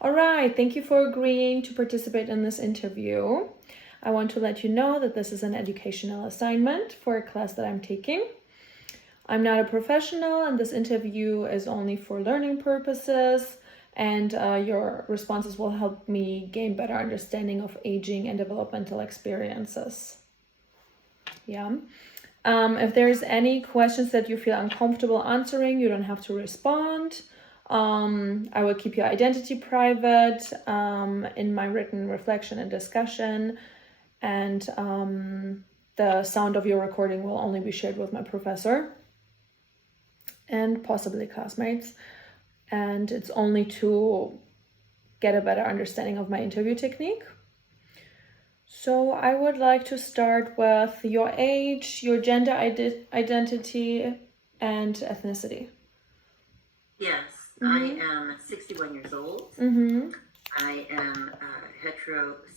All right, thank you for agreeing to participate in this interview. I want to let you know that this is an educational assignment for a class that I'm taking. I'm not a professional, and this interview is only for learning purposes, and your responses will help me gain better understanding of aging and developmental experiences. Yeah. If there's any questions that you feel uncomfortable answering, you don't have to respond. I will keep your identity private in my written reflection and discussion, and the sound of your recording will only be shared with my professor and possibly classmates. And it's only to get a better understanding of my interview technique. So I would like to start with your age, your gender identity, and ethnicity. Yes, I am 61 years old. Mm-hmm. I am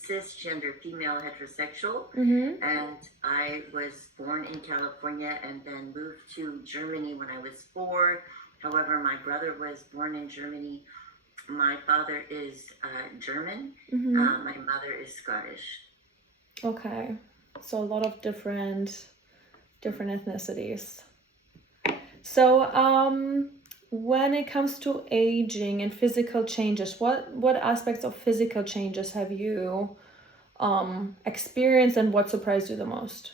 cisgender female heterosexual, and I was born in California and then moved to Germany when I was 4. However, my brother was born in Germany. My father is German. My mother is Scottish. Okay, so a lot of different ethnicities. So when it comes to aging and physical changes, what aspects of physical changes have you experienced, and what surprised you the most?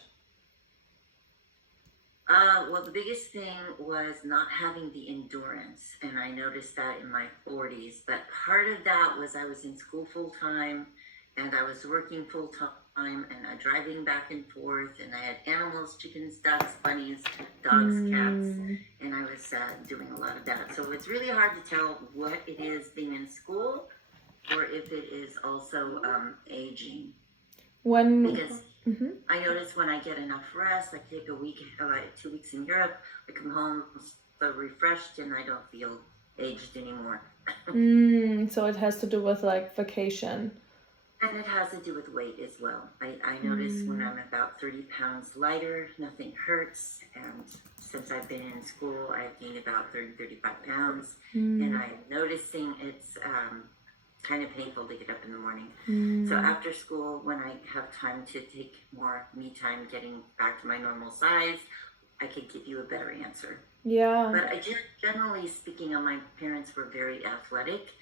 Well, the biggest thing was not having the endurance, and I noticed that in my 40s. But part of that was I was in school full time, and I was working full time, and driving back and forth, and I had animals, chickens, ducks, bunnies, dogs, cats, and I was doing a lot of that. So it's really hard to tell what it is being in school, or if it is also aging. Because I notice when I get enough rest, I take a week, 2 weeks in Europe, I come home so refreshed and I don't feel aged anymore. So it has to do with like vacation. And it has to do with weight as well. I notice when I'm about 30 pounds lighter, nothing hurts. And since I've been in school, I've gained about 35 pounds. And I'm noticing it's kind of painful to get up in the morning. So after school, when I have time to take more me time getting back to my normal size, I could give you a better answer. Yeah. But generally speaking, my parents were very athletic.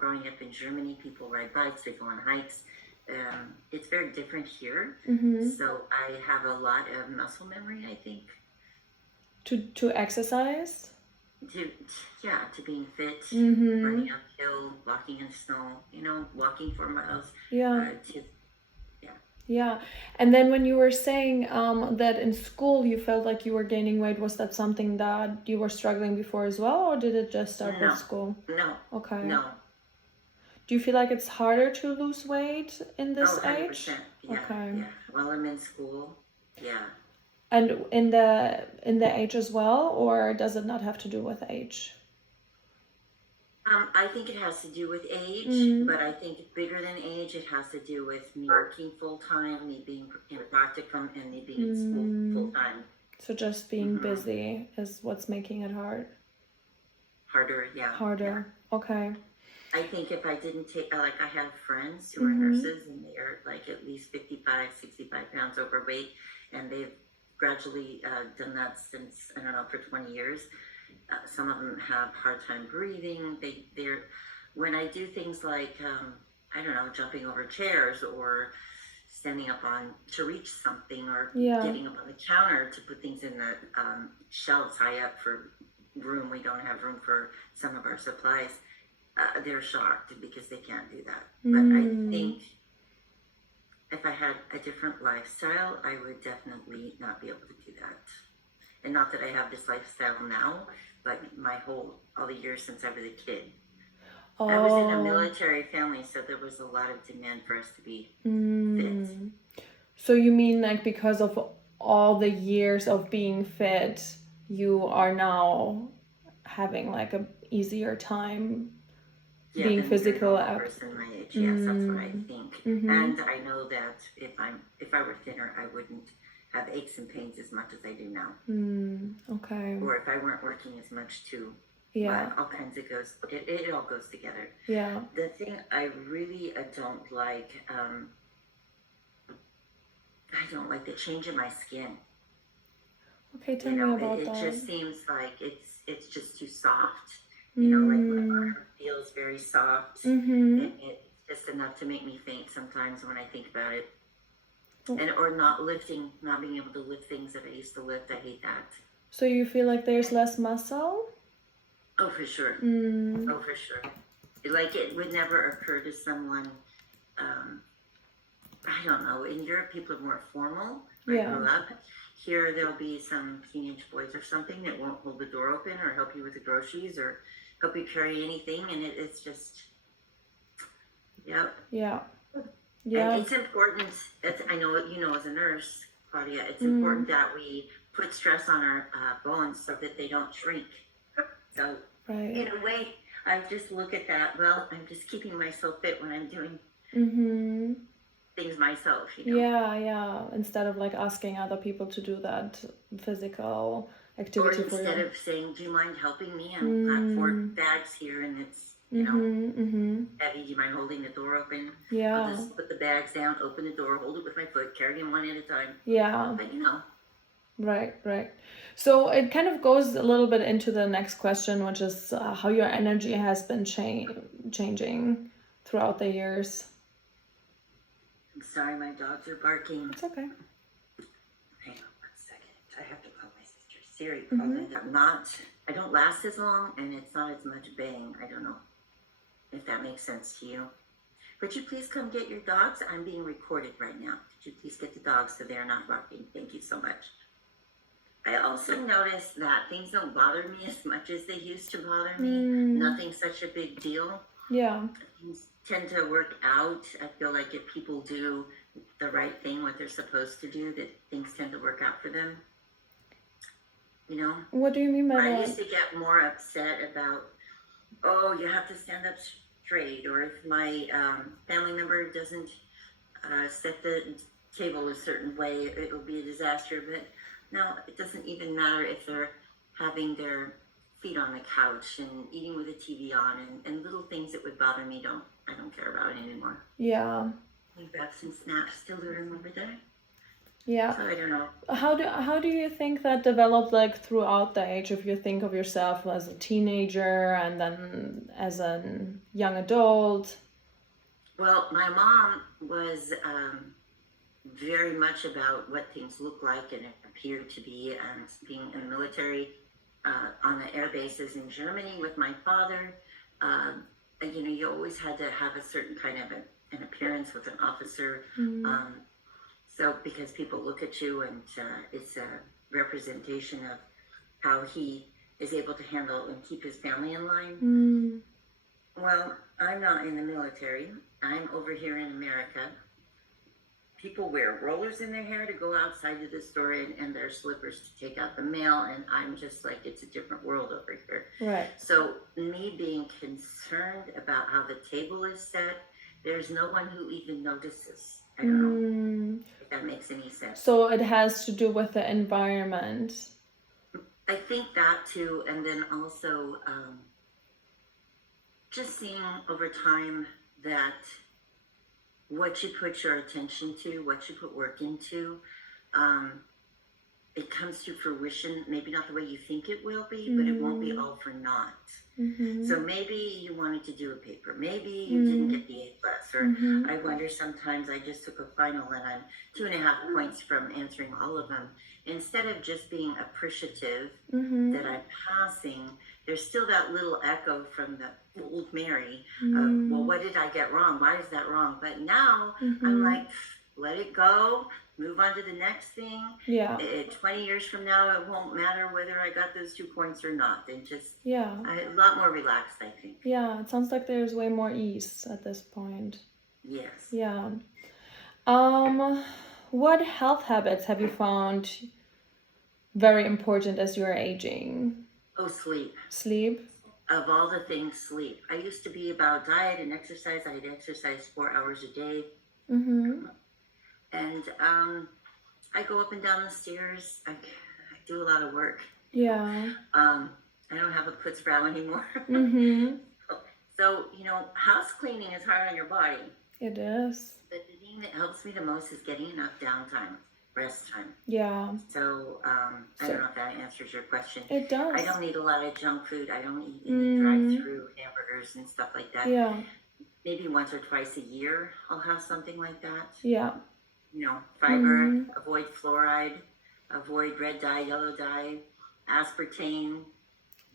Growing up in Germany, people ride bikes, they go on hikes. It's very different here. So I have a lot of muscle memory, I think. To exercise? To being fit, running uphill, walking in snow, walking 4 miles. Yeah. And then when you were saying that in school you felt like you were gaining weight, was that something that you were struggling before as well, or did it just start with school? No. Okay. No. Do you feel like it's harder to lose weight in this 100%. age? Yeah. Okay. Yeah. While I'm in school. Yeah. And in the age as well, or does it not have to do with age? I think it has to do with age, but I think bigger than age, it has to do with me working full time, me being in practicum, and me being in school full time. So just being busy is what's making it hard. Harder, yeah. Harder. Yeah. Okay. I think if I didn't take, I have friends who are nurses, and they are like at least 55, 65 pounds overweight, and they've gradually done that since, I don't know, for 20 years. Some of them have hard time breathing. They're when I do things like, I don't know, jumping over chairs or standing up to reach something, or getting up on the counter to put things in the shelves high up for room. We don't have room for some of our supplies. They're shocked because they can't do that. But I think if I had a different lifestyle, I would definitely not be able to do that. And not that I have this lifestyle now, but all the years since I was a kid. Oh. I was in a military family, so there was a lot of demand for us to be fit. So you mean like because of all the years of being fit, you are now having like a easier time being physical a person my age. Yes, that's what I think. And I know that if I were thinner, I wouldn't have aches and pains as much as I do now. Okay. Or if I weren't working as much too. Yeah. all kinds of goes. It all goes together. Yeah. The thing I really don't like, I don't like the change in my skin. Okay, tell You me know, about it that. just seems like it's just too soft. You know, like my Mm. arm feels very soft, and Mm-hmm. it's just enough to make me faint sometimes when I think about it. Oh, And or not lifting, not being able to lift things that I used to lift. I hate that. so you feel like there's less muscle? Oh, for sure. Mm. Oh, for sure. Like it would never occur to someone. Um, I don't know. In Europe, people are more formal. I Yeah. grew up. Here, there'll be some teenage boys or something that won't hold the door open or help you with the groceries or help you carry anything. And it's just, yeah. Yeah. And Yeah. it's important. I know you know as a nurse, Claudia, it's Mm. important that we put stress on our bones so that they don't shrink. So, Right. in a way, I just look at that. Well, I'm just keeping myself fit when I'm doing Mm-hmm. things myself, you know. Yeah, yeah. Instead of like asking other people to do that physical Or activity for instead you. of saying, "Do you mind helping me? I've got 4 Mm. bags here, and it's Mm-hmm. Mm-hmm. heavy. Do you mind holding the door open? I'll Yeah. just put the bags down, open the door, hold it with my foot, carry them one at a time." Yeah. But Right, right. So it kind of goes a little bit into the next question, which is how your energy has been changing throughout the years. I'm sorry, my dogs are barking. It's okay. Hang on 1 second. I have to call my sister Siri. Mm-hmm. I don't last as long, and it's not as much bang. I don't know if that makes sense to you. Could you please come get your dogs? I'm being recorded right now. Could you please get the dogs so they're not barking? Thank you so much. I also noticed that things don't bother me as much as they used to bother me. Nothing's such a big deal. Yeah. Things tend to work out. I feel like if people do the right thing, what they're supposed to do, that things tend to work out for them. You know? What do you mean by I that? used to get more upset about, oh, you have to stand up straight, or if my family member doesn't set the table a certain way, it will be a disaster. But no, it doesn't even matter if they're having their feet on the couch and eating with the TV on, and little things that would bother me I don't care about it anymore. Yeah. We grab some snacks still to remember that. Yeah. So I don't know. How do you think that developed like throughout the age, if you think of yourself as a teenager and then as a young adult? Well, my mom was very much about what things look like and appear to be, and being in the military on the air bases in Germany with my father. You always had to have a certain kind of an appearance with an officer. So because people look at you, and it's a representation of how he is able to handle and keep his family in line. Well, I'm not in the military. I'm over here in America. People wear rollers in their hair to go outside to the store, and their slippers to take out the mail, and I'm just like, it's a different world over here. Right. So me being concerned about how the table is set, there's no one who even notices. I don't know if that makes any sense. So it has to do with the environment. I think that too, and then also just seeing over time that what you put your attention to, what you put work into, it comes to fruition. Maybe not the way you think it will be, but it won't be all for naught. So maybe you wanted to do a paper. Maybe you didn't get the A+. Or I wonder sometimes, I just took a final and I'm 2.5 points from answering all of them. Instead of just being appreciative that I'm passing, there's still that little echo from the old Mary of, well, what did I get wrong? Why is that wrong? But now I'm like, let it go, move on to the next thing. Yeah. 20 years from now, it won't matter whether I got those 2 points or not. And just a lot more relaxed, I think. Yeah, it sounds like there's way more ease at this point. Yes. Yeah. What health habits have you found very important as you are aging? Oh, sleep. Sleep? Of all the things, sleep. I used to be about diet and exercise. I'd exercise 4 hours a day. And I go up and down the stairs. I do a lot of work. Yeah. I don't have a putzfrau anymore. Mm-hmm. So, house cleaning is hard on your body. It is. But the thing that helps me the most is getting enough downtime, rest time. Yeah. So, I don't know if that answers your question. It does. I don't eat a lot of junk food. I don't eat any drive-through hamburgers and stuff like that. Yeah. Maybe once or twice a year I'll have something like that. Yeah. Fiber, avoid fluoride, avoid red dye, yellow dye, aspartame.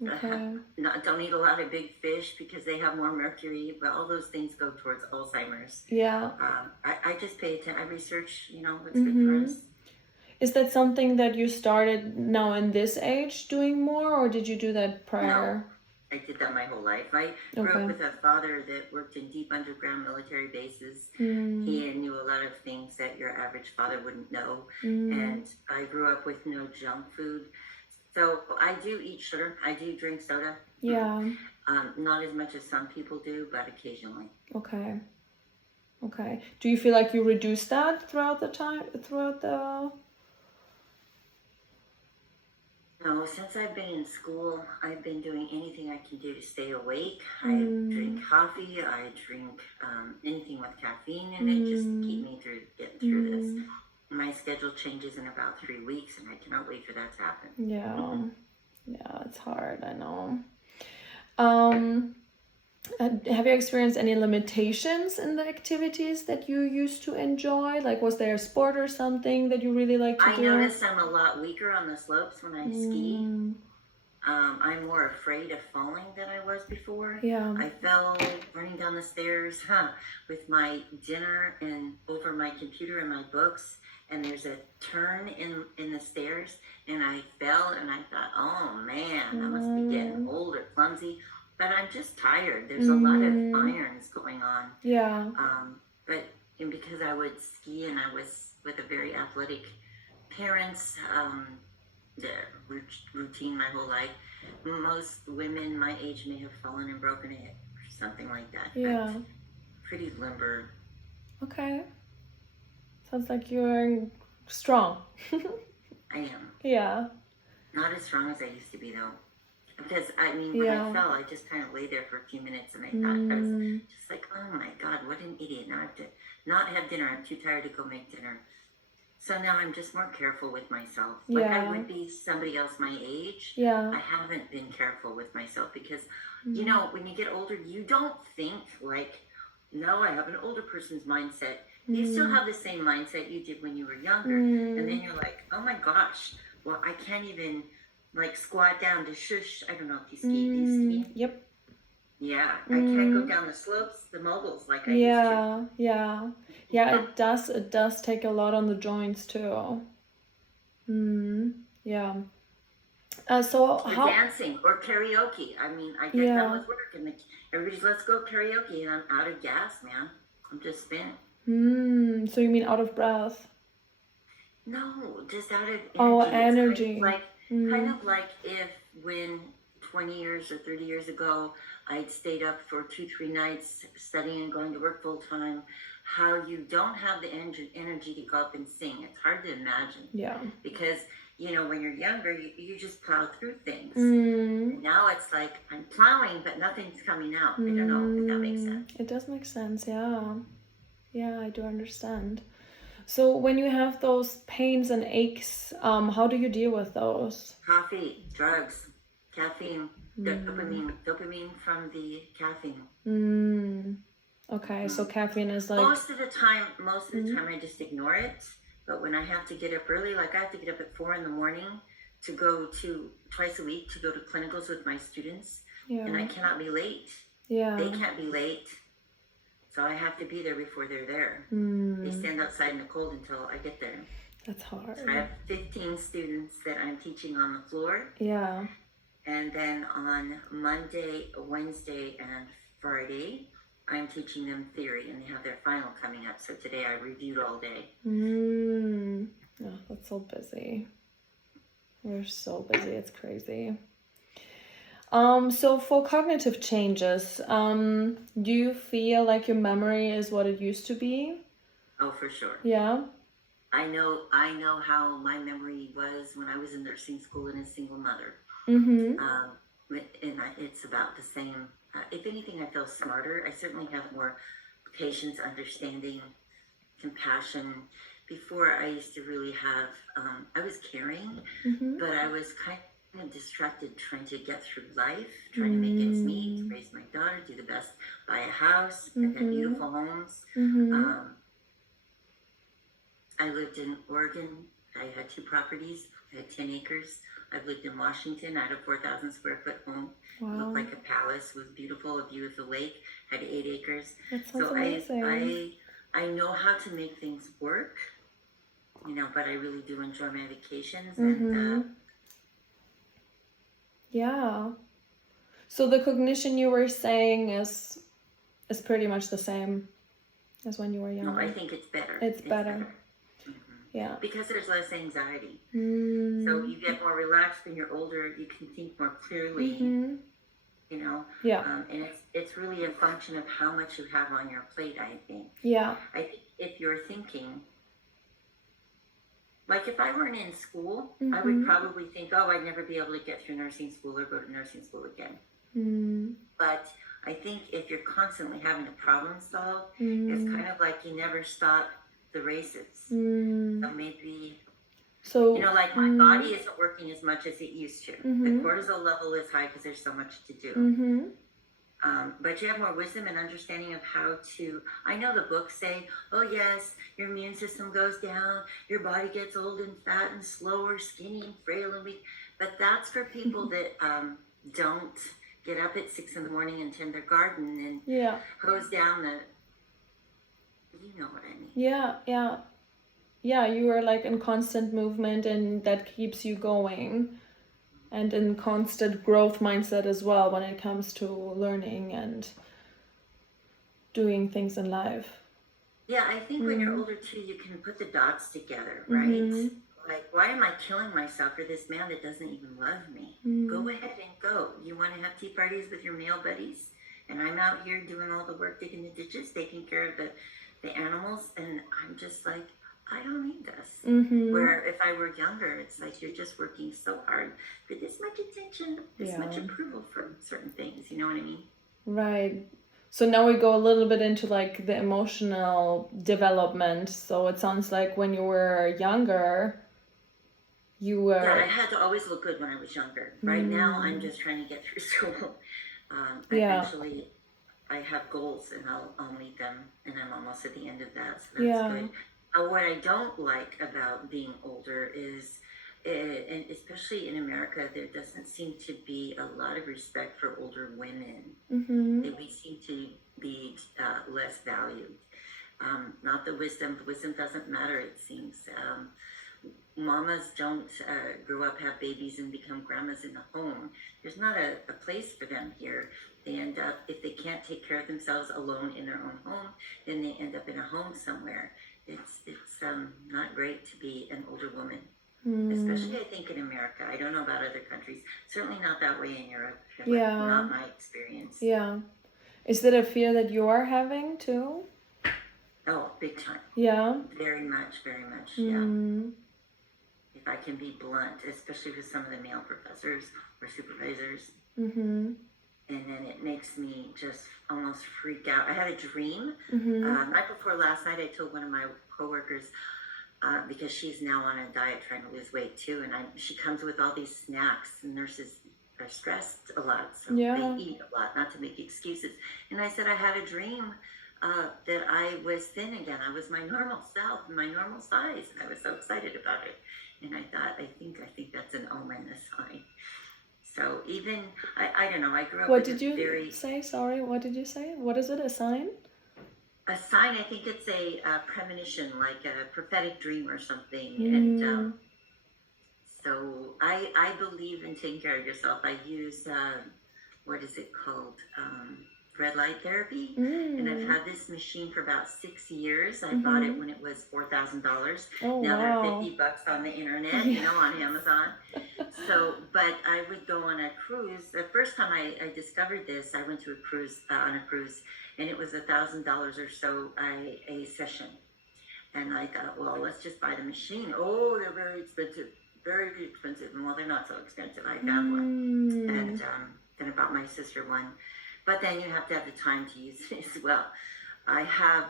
Okay. Don't eat a lot of big fish because they have more mercury, but all those things go towards Alzheimer's. Yeah. I just pay attention. I research, what's good for us. Is that something that you started now in this age doing more, or did you do that prior? No, I did that my whole life. I grew up with a father that worked in deep underground military bases. He knew a lot of things that your average father wouldn't know. And I grew up with no junk food. So I do eat sugar. I do drink soda. Yeah. Not as much as some people do, but occasionally. Okay. Do you feel like you reduced that throughout the? No, since I've been in school, I've been doing anything I can do to stay awake. I drink coffee. I drink anything with caffeine in it, just to keep me getting through this. My schedule changes in about 3 weeks, and I cannot wait for that to happen. Yeah. Yeah, it's hard. I know. Have you experienced any limitations in the activities that you used to enjoy? Like, was there a sport or something that you really like to do? I notice I'm a lot weaker on the slopes when I ski. I'm more afraid of falling than I was before. Yeah. I fell running down the stairs with my dinner and over my computer and my books, and there's a turn in the stairs, and I fell, and I thought, oh man, I must be getting old or clumsy. But I'm just tired. There's a lot of irons going on. Yeah. And because I would ski and I was with a very athletic parents, the routine my whole life, most women my age may have fallen and broken a hip or something like that. Yeah. But pretty limber. Okay. Sounds like you're strong. I am. Yeah. Not as strong as I used to be though. Because, when I fell, I just kind of lay there for a few minutes, and I thought, I was just like, oh my God, what an idiot. Now I have to not have dinner. I'm too tired to go make dinner. So now I'm just more careful with myself. Like I would be somebody else my age. Yeah. I haven't been careful with myself because, when you get older, you don't think like, no, I have an older person's mindset. You still have the same mindset you did when you were younger. And then you're like, oh my gosh, well, I can't even like squat down to shush. I don't know if you ski. Do you ski? Yep. Yeah. I can't go down the slopes, the moguls like I used to. Yeah. It does take a lot on the joints too. Yeah. So how dancing or karaoke. I get done with work and everybody's let's go karaoke, and I'm out of gas, man. I'm just spent. So you mean out of breath? No, just out of energy. Oh, energy. Kind of like if when 20 years or 30 years ago, I'd stayed up for 2-3 nights studying and going to work full time, how you don't have the energy to go up and sing. It's hard to imagine. Yeah. Because, when you're younger, you just plow through things. And now it's like I'm plowing, but nothing's coming out. I don't know if that makes sense. It does make sense, yeah. Yeah, I do understand. So when you have those pains and aches, how do you deal with those? Coffee, drugs, caffeine, dopamine from the caffeine. Okay, so caffeine is like... Most of the time I just ignore it. But when I have to get up early, like I have to get up at 4 a.m. to go to twice a week to go to clinicals with my students. Yeah. And I cannot be late. Yeah. They can't be late. So I have to be there before they're there. They stand outside in the cold until I get there. That's hard. So I have 15 students that I'm teaching on the floor. Yeah. And then on Monday, Wednesday, and Friday, I'm teaching them theory, and they have their final coming up. So today I reviewed all day. Oh, that's so busy. We're so busy. It's crazy. So for cognitive changes, do you feel like your memory is what it used to be? Oh, for sure. Yeah. I know how my memory was when I was in nursing school and a single mother. it's about the same. If anything, I feel smarter. I certainly have more patience, understanding, compassion. Before, I used to really have, I was caring, Mm-hmm. but I was kind of distracted trying to get through life, trying to make ends meet, raise my daughter, do the best, buy a house. I've had beautiful homes. Mm-hmm. I lived in Oregon. I had 2 properties. I had 10 acres. I've lived in Washington. I had a 4,000 square foot home. It Wow. looked like a palace. It was beautiful. A view of the lake. Had 8 acres. That sounds So amazing. I know how to make things work, but I really do enjoy my vacations. Mm-hmm. And Yeah. So the cognition you were saying is pretty much the same as when you were no, younger. I think it's better. It's better. Mhm. Yeah. Because there's less anxiety. Mm. So you get more relaxed when you're older. You can think more clearly. Mm-hmm. Yeah. And it's really a function of how much you have on your plate, I think. Yeah. I think if you're thinking, like if I weren't in school, I would probably think, oh, I'd never be able to get through nursing school or go to nursing school again. But I think if you're constantly having to problem solve, it's kind of like you never stop the races. So maybe, like my body isn't working as much as it used to. The cortisol level is high because there's so much to do. But you have more wisdom and understanding of how to. I know the books say, oh yes, your immune system goes down, your body gets old and fat and slower, skinny and frail and weak. But that's for people that don't get up at 6 a.m. and tend their garden and hose down the. You know what I mean? Yeah, you are like in constant movement, and that keeps you going. And in constant growth mindset as well when it comes to learning and doing things in life. Yeah, I think when you're older too, you can put the dots together, right? Like, why am I killing myself for this man that doesn't even love me? Go ahead and go. You want to have tea parties with your male buddies? And I'm out here doing all the work, digging the ditches, taking care of the animals. And I'm just like, I don't need this. Where if I were younger, it's like you're just working so hard for this much attention, this much approval for certain things. You know what I mean? Right. So now we go a little bit into like the emotional development. So it sounds like when you were younger, you were... Yeah, I had to always look good when I was younger. Right now, I'm just trying to get through school. Eventually, I have goals and I'll meet them, and I'm almost at the end of that, so that's good. What I don't like about being older is, and especially in America, there doesn't seem to be a lot of respect for older women. We seem to be less valued. Not the wisdom. The wisdom doesn't matter, it seems. Mamas don't grow up, have babies, and become grandmas in the home. There's not a place for them here. They end up, if they can't take care of themselves alone in their own home, then they end up in a home somewhere. It's not great to be an older woman, especially I think in America. I don't know about other countries. Certainly not that way in Europe. Not my experience. Yeah. Is that a fear that you are having too? Oh, big time. Yeah. Very much, yeah. If I can be blunt, especially with some of the male professors or supervisors. And then it makes me just almost freak out. I had a dream. Night before last night, I told one of my coworkers, because she's now on a diet trying to lose weight too, and she comes with all these snacks, and nurses are stressed a lot, so they eat a lot, not to make excuses. And I said I had a dream that I was thin again. I was my normal self, my normal size, and I was so excited about it. And I thought, I think that's an omen, a sign. So even, I don't know, I grew up What did you say? Sorry, what did you say? What is it, a sign? A sign, I think it's a premonition, like a prophetic dream or something. And so I believe in taking care of yourself. I use, what is it called? Red light therapy. And I've had this machine for about 6 years. I bought it when it was $4,000. Now they're $50 on the internet, on Amazon. So, but I would go on a cruise. The first time I discovered this, I went to a cruise, on a cruise, and it was $1,000 or so a session. And I thought, well, let's just buy the machine. Oh, they're very expensive, very expensive. And well, they're not so expensive. I found one. And Then I bought my sister one. But then you have to have the time to use it as well. I have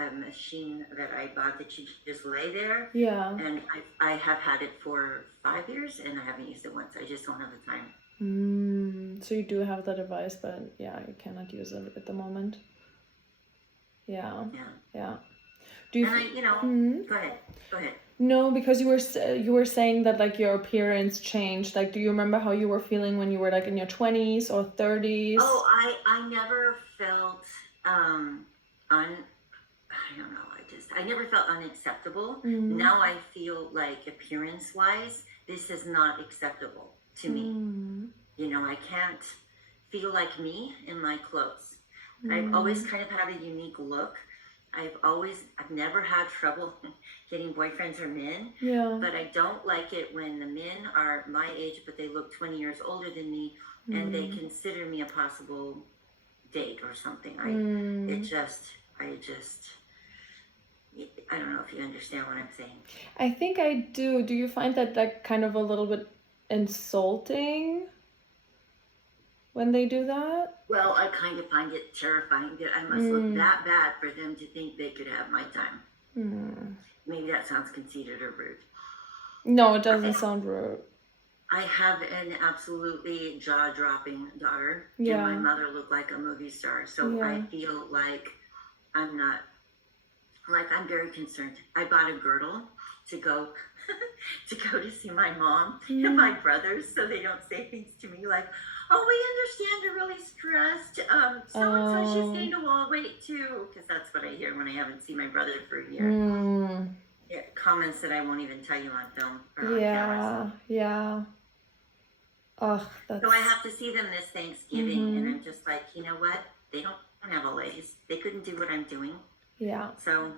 a machine that I bought that you just lay there. Yeah. And I have had it for 5 years and I haven't used it once. I just don't have the time. So you do have the device, but yeah, you cannot use it at the moment. Yeah. Yeah. Do you? And Mhm. Go ahead. No, because you were saying that like your appearance changed. Like, do you remember how you were feeling when you were like in your 20s or 30s? Oh, I never felt I don't know. I never felt unacceptable. Now I feel like appearance wise, this is not acceptable to me. You know, I can't feel like me in my clothes. I've always kind of had a unique look. I've never had trouble getting boyfriends or men. Yeah. But I don't like it when the men are my age, but they look 20 years older than me and they consider me a possible date or something. I don't know if you understand what I'm saying. I think I do. Do you find that like kind of a little bit insulting when they do that? Well, I kind of find it terrifying that I must look that bad for them to think they could have my time. Maybe that sounds conceited or rude. No, it doesn't sound rude. I have an absolutely jaw-dropping daughter. Yeah. And my mother looked like a movie star. So I feel like I'm very concerned. I bought a girdle to go to see my mom and my brothers so they don't say things to me like, oh, we understand you're really stressed. So-and-so, she's gained a wall weight too. Because that's what I hear when I haven't seen my brother for a year. Yeah, comments that I won't even tell you on film or on camera. Yeah. Oh, that's... So I have to see them this Thanksgiving, and I'm just like, you know what? They don't have a legs. They couldn't do what I'm doing. Yeah. So,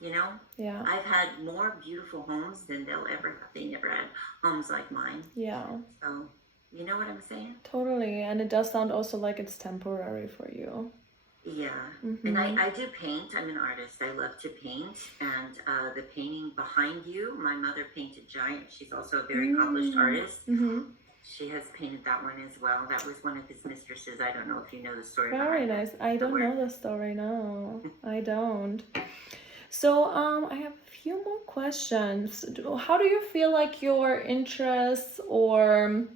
you know, yeah, I've had more beautiful homes than they'll ever have. They never had homes like mine. Yeah. So, you know what I'm saying? Totally. And it does sound also like it's temporary for you. Yeah. And I do paint. I'm an artist. I love to paint. And the painting behind you, my mother painted Giant. She's also a very accomplished artist. She has painted that one as well. That was one of his mistresses. I don't know if you know the story. Very nice. I don't know the story, no. I don't. So I have a few more questions. How do you feel like your interests or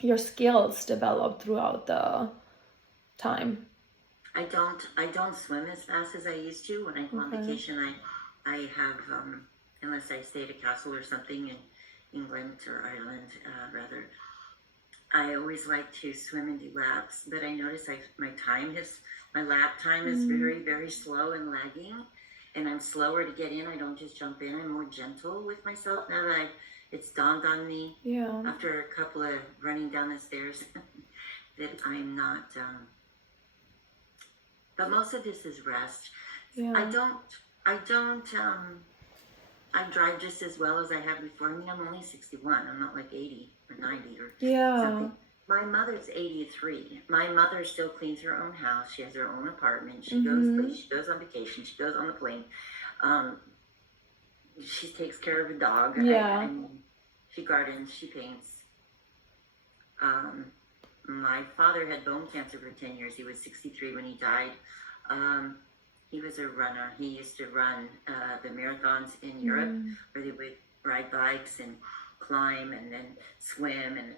your skills developed throughout the time? I don't swim as fast as I used to. When I go on vacation, I have unless I stay at a castle or something in England or Ireland, rather, I always like to swim and do laps. But I notice my lap time is very, very slow and lagging, and I'm slower to get in. I don't just jump in. I'm more gentle with myself now that it's dawned on me after a couple of running down the stairs that I'm not. But most of this is rest. Yeah. I drive just as well as I have before. I mean, I'm only 61. I'm not like 80 or 90 or something. My mother's 83. My mother still cleans her own house. She has her own apartment. She goes on vacation. She goes on the plane. She takes care of a dog. Yeah. She gardens. She paints. My father had bone cancer for 10 years. He was 63 when he died. He was a runner. He used to run the marathons in Europe where they would ride bikes and climb and then swim, and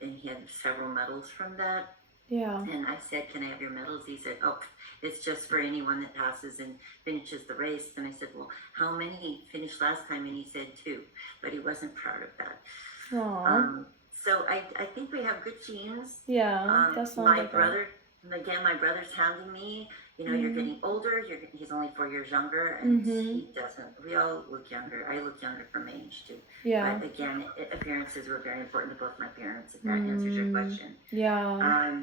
and he had several medals from that. Yeah. And I said, "Can I have your medals?" He said, "Oh, it's just for anyone that passes and finishes the race." And I said, "Well, how many finished last time?" And he said 2, but he wasn't proud of that. Aww. So I think we have good genes. Yeah, that's not my brother. Again, my brother's hounding me. You're getting older. He's only 4 years younger, and he doesn't. We all look younger. I look younger from age too. Yeah. But again, appearances were very important to both my parents. If that answers your question. Yeah.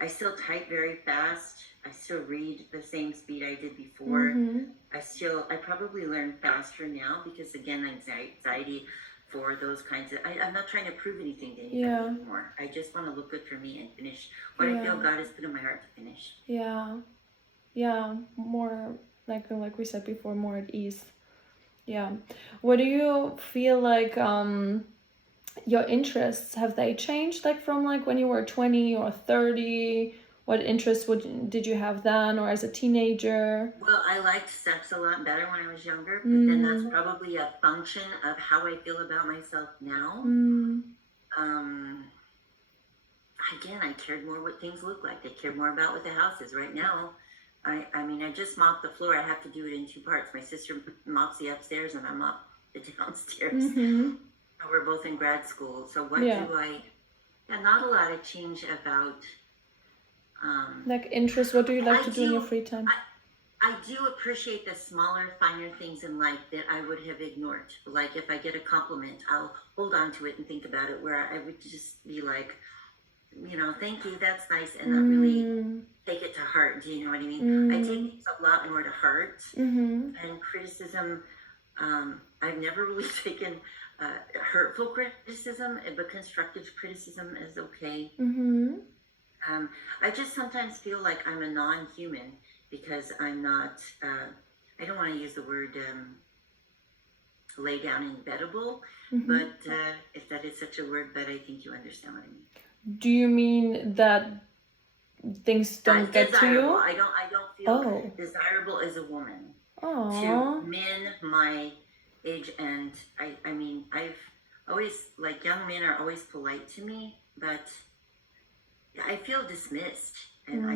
I still type very fast. I still read the same speed I did before. I probably learn faster now because again, anxiety. For those kinds of, I'm not trying to prove anything to anybody anymore. I just want to look good for me and finish what I feel God has put in my heart to finish. Yeah, more like we said before, more at ease. Yeah, what do you feel like your interests, have they changed like from like when you were 20 or 30? What interests did you have then, or as a teenager? Well, I liked sex a lot better when I was younger, but then that's probably a function of how I feel about myself now. Um, Again, I cared more what things look like. I cared more about what the house is. Right now, I mean, I just mopped the floor. I have to do it in two parts. My sister mops the upstairs and I mop the downstairs. We're both in grad school. So what Yeah. do I, yeah, not a lot of change about, like interests, what do you like I to do in your do- free time? I do appreciate the smaller, finer things in life that I would have ignored. Like if I get a compliment, I'll hold on to it and think about it, where I would just be like, you know, thank you, that's nice, and not really take it to heart. Do you know what I mean? I take things a lot more to heart. And criticism, I've never really taken hurtful criticism, but constructive criticism is okay. I just sometimes feel like I'm a non-human because I'm not, I don't want to use the word lay down in beddable, but if that is such a word, but I think you understand what I mean. Do you mean that things don't get to you? I don't feel desirable as a woman to men my age, and I mean, I've always, like, young men are always polite to me, but I feel dismissed, and I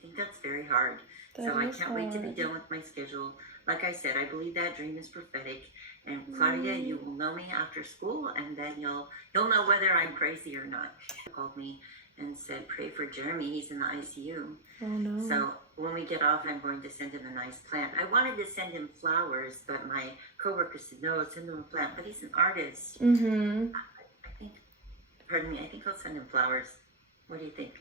think that's very hard. So I can't wait to be done with my schedule. Like I said, I believe that dream is prophetic. And Claudia, you will know me after school, and then you'll know whether I'm crazy or not. She called me and said, pray for Jeremy. He's in the ICU. Oh no. So when we get off, I'm going to send him a nice plant. I wanted to send him flowers, but my coworker said, no, send him a plant. But he's an artist. I think, pardon me, I think I'll send him flowers. What do you think?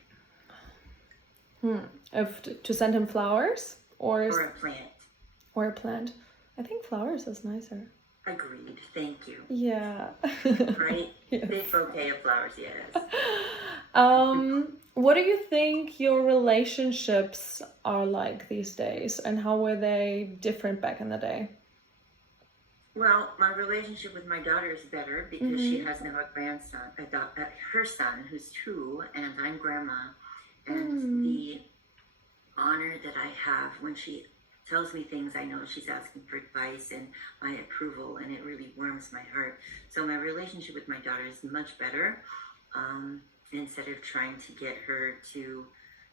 To send him flowers or a plant. Or a plant. I think flowers is nicer. Agreed. Thank you. Yeah. Right? Yes. Big bouquet of flowers, yes. What do you think your relationships are like these days, and how were they different back in the day? Well, my relationship with my daughter is better because she has now a grandson, her son, who's 2, and I'm grandma. And the honor that I have when she tells me things, I know she's asking for advice and my approval, and it really warms my heart. So my relationship with my daughter is much better. Instead of trying to get her to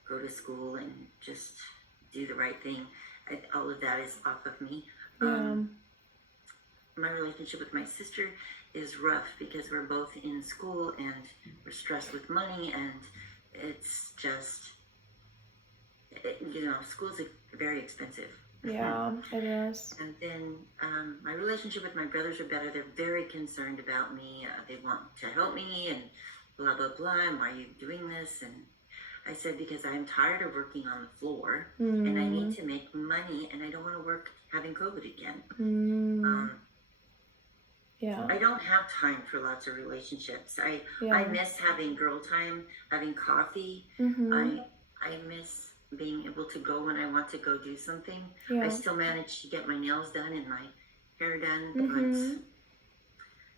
go to school and just do the right thing, all of that is off of me. My relationship with my sister is rough because we're both in school and we're stressed with money, and it's just, you know, school's very expensive. Yeah, it is. And then my relationship with my brothers are better. They're very concerned about me. They want to help me and blah, blah, blah. And why are you doing this? And I said, because I'm tired of working on the floor and I need to make money, and I don't want to work having COVID again. Yeah. I don't have time for lots of relationships. I miss having girl time, having coffee. I miss being able to go when I want to go do something. I still manage to get my nails done and my hair done, but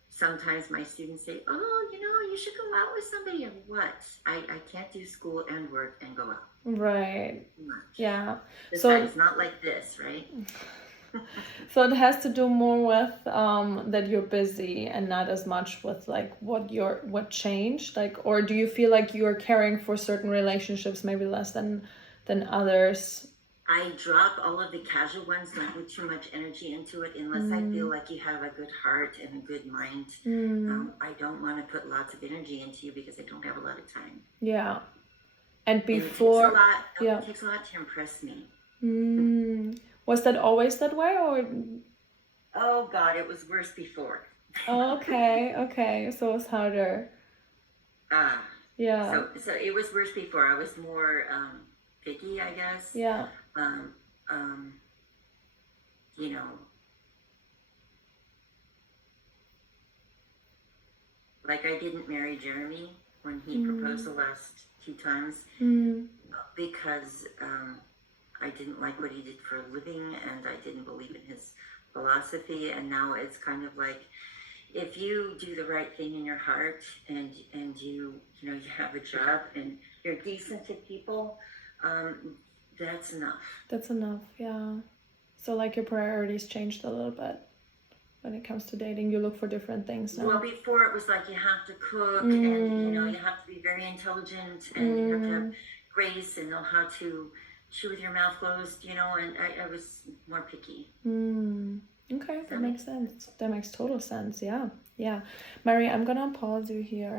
sometimes my students say, oh, you know, you should go out with somebody. And what? I can't do school and work and go out. Right. Yeah. Besides, it's not like this, right? So it has to do more with that you're busy, and not as much with like what changed, like, or do you feel like you're caring for certain relationships maybe less than others? I drop all of the casual ones, don't put too much energy into it unless I feel like you have a good heart and a good mind. I don't want to put lots of energy into you because I don't have a lot of time. Yeah. And before, it takes a lot to impress me. Was that always that way, or? Oh God, it was worse before. Okay. So it's harder. Yeah. So it was worse before. I was more picky, I guess. Yeah. You know, like I didn't marry Jeremy when he proposed the last 2 times because I didn't like what he did for a living, and I didn't believe in his philosophy. And now it's kind of like, if you do the right thing in your heart and you know, you have a job and you're decent to people, that's enough. That's enough, yeah. So like your priorities changed a little bit when it comes to dating. You look for different things now. Well, before it was like you have to cook and you know, you have to be very intelligent and you have to have grace and know how to chew with your mouth closed, you know, and I was more picky. Okay, that makes sense. That makes total sense. Yeah. Mary, I'm gonna pause you here.